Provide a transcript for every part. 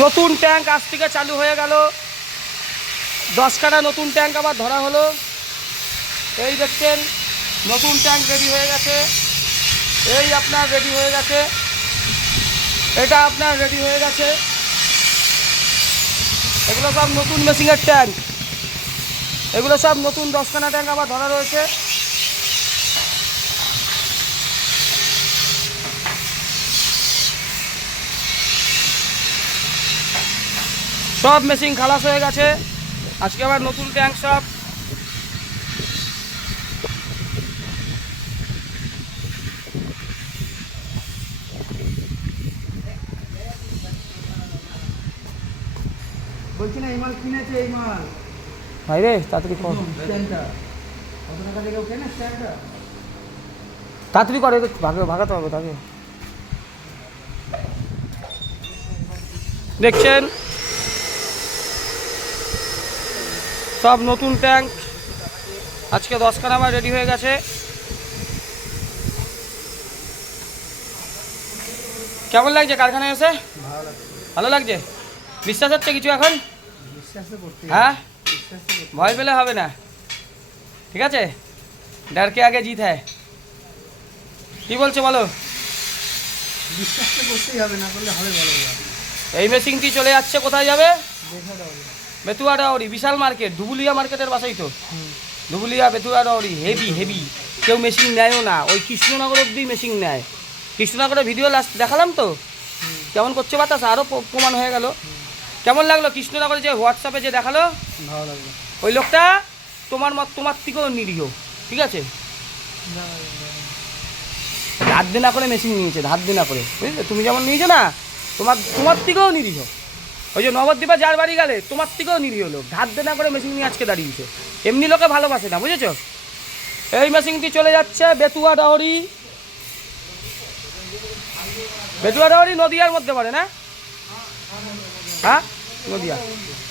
নতুন ট্যাঙ্ক আজ থেকে চালু হয়ে গেল। 10খানা নতুন ট্যাঙ্ক আবার ধরা হলো। এই দেখছেন নতুন ট্যাঙ্ক রেডি হয়ে গেছে। এই আপনার রেডি হয়ে গেছে, এটা আপনার রেডি হয়ে গেছে। এগুলো সব নতুন মেশিনের ট্যাঙ্ক, এগুলো সব নতুন 10খানা ট্যাঙ্ক আবার ধরা রয়েছে। সব মেশিন খালাস হয়ে গেছে, আজকে আবার নতুন ট্যাঙ্ক সব। বলছি না এই মাল কিনেছে, এই মাল ভাই রে তাড়াতাড়ি কর, স্ট্যান্ডটা কত টাকা থেকে কেনে স্ট্যান্ডটা? তাড়াতাড়ি করে, ভাগাতে হবে তাকে। দেখছেন সব নতুন ট্যাঙ্ক আজকে 10খানা আমার রেডি হয়ে গেছে। কেমন লাগছে কারখানায় এসে? ভালো লাগছে, ভালো লাগছে? বিশ্বাস হচ্ছে কিছু এখন? বিশ্বাস তো করতে হ্যাঁ, বিশ্বাস তো করতে ভয় পেলে হবে না, ঠিক আছে? ডর কে আগে জিত হ্যায়। কি বলছো বলো? বিশ্বাস তো করতেই হবে, না করলে হবে বলো? এই মেশিনটি চলে যাচ্ছে কোথায় যাবে? দেখা দাও। বেতুয়া ডাউরি বিশাল মার্কেট, ধুবুলিয়া মার্কেটের পাশেই তো। Dhubulia Betua dowry heavy heavy, কেউ মেশিন নেয়ও না। ওই কৃষ্ণনগর অব্দি মেশিন নেয়। কৃষ্ণনগরের ভিডিও লাস্ট দেখালাম তো কেমন করছে বাতাস, আরও প্রমাণ হয়ে গেল। কেমন লাগলো কৃষ্ণনগরে যে হোয়াটসঅ্যাপে যে দেখালো? ভালো লাগলো। ওই লোকটা তোমার থেকেও নিরীহ, ঠিক আছে? ধার দেনা করে মেশিন নিয়েছে, ধার দেনা করে, বুঝলে? তুমি যেমন নিয়েছো না, তোমার থেকেও নিরীহ। ওই যে নবদ্বীপে যার বাড়ি গেলে তোমার থেকেও নিরীহ লোক, ধার দেনা করে মেশিন নিয়ে আজকে দাঁড়িয়েছে। এমনি লোকে ভালোবাসে না, বুঝেছো? এই মেশিনটি চলে যাচ্ছে বেতুয়া ডাহরি। বেতুয়া ডাহরি নদিয়ার মধ্যে পড়ে না? হ্যাঁ, নদিয়া।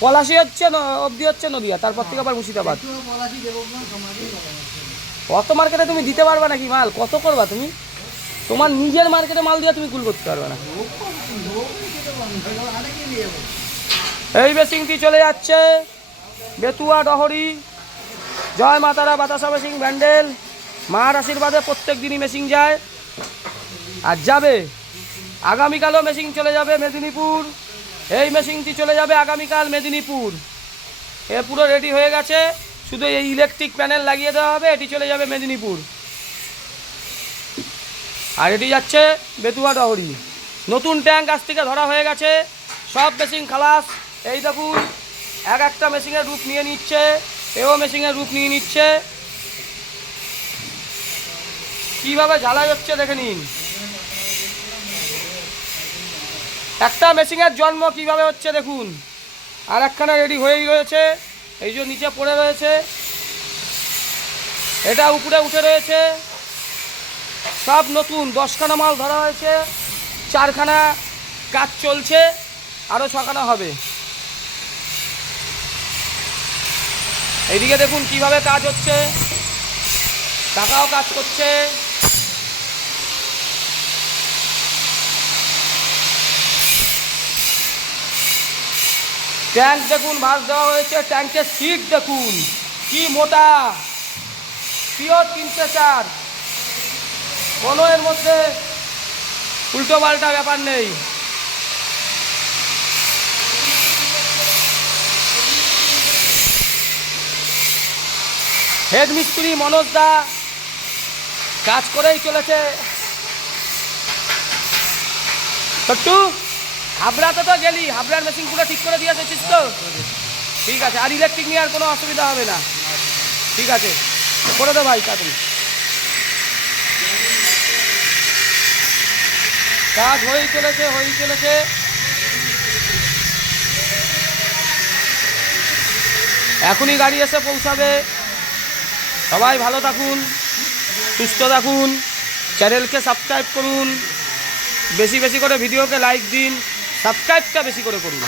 পলাশি হচ্ছে অবধি হচ্ছে নদিয়া, তারপর থেকে আবার মুর্শিদাবাদ। কত মার্কেটে তুমি দিতে পারবে নাকি মাল? কত করবা তুমি? তোমার নিজের মার্কেটে মাল দিয়ে তুমি কুল করতে পারবে না। এই মেশিনটি চলে যাচ্ছে বেতুয়া ডহরি। জয় মাতারা বাতাসা মেশিন ব্যান্ডেল। মার আশীর্বাদে প্রত্যেক দিনই মেশিন যায় আর যাবে। আগামীকালও মেশিন চলে যাবে মেদিনীপুর। এই মেশিনটি চলে যাবে আগামীকাল মেদিনীপুর। এ পুরো রেডি হয়ে গেছে, শুধু এই ইলেকট্রিক প্যানেল লাগিয়ে দেওয়া হবে। এটি চলে যাবে মেদিনীপুর। আর এটি যাচ্ছে বেতুয়া ডহরি। নতুন ট্যাঙ্ক আজ থেকে ধরা হয়ে গেছে, সব মেশিন খালাস। এই দেখুন এক একটা মেশিনের রূপ নিয়ে নিচ্ছে, এও মেশিনের রূপ নিয়ে নিচ্ছে। কীভাবে ঝালাই হচ্ছে দেখে নিন। একটা মেশিনের জন্ম কিভাবে হচ্ছে দেখুন। আর একখানা রেডি হয়েই রয়েছে, এই যে নিচে পড়ে রয়েছে, এটা উপরে উঠে রয়েছে। সব নতুন 10খানা মাল ধরা হয়েছে, 4খানা কাজ চলছে, আরও 6খানা হবে। এইদিকে দেখুন কিভাবে কাজ হচ্ছে, টাকাও কাজ করছে। ট্যাঙ্ক দেখুন ভাঁজ দেওয়া হয়েছে, ট্যাঙ্কের সিট দেখুন কি মোটা, পিওর 304, কোনো এর মধ্যে উল্টো পাল্টা ব্যাপার নেই। হেড মিস্ত্রি মনোজ দা কাজ করেই চলেছে। ছোট্টু হাবড়াতে তো গেলি, হাবড়ার মেশিন পুরো ঠিক করে দিয়ে এসেছিস তো? ঠিক আছে, আর ইলেকট্রিক নিয়ে আর কোনো অসুবিধা হবে না। ঠিক আছে, করে দে ভাই তাড়াতাড়ি। কাজ হয়েই চলেছে। এখনই গাড়ি এসে পৌঁছাবে। সবাই ভালো থাকুন, সুস্থ থাকুন, চ্যানেলকে সাবস্ক্রাইব করুন, বেশি বেশি করে ভিডিওকে লাইক দিন, সাবস্ক্রাইবটা বেশি করে করুন।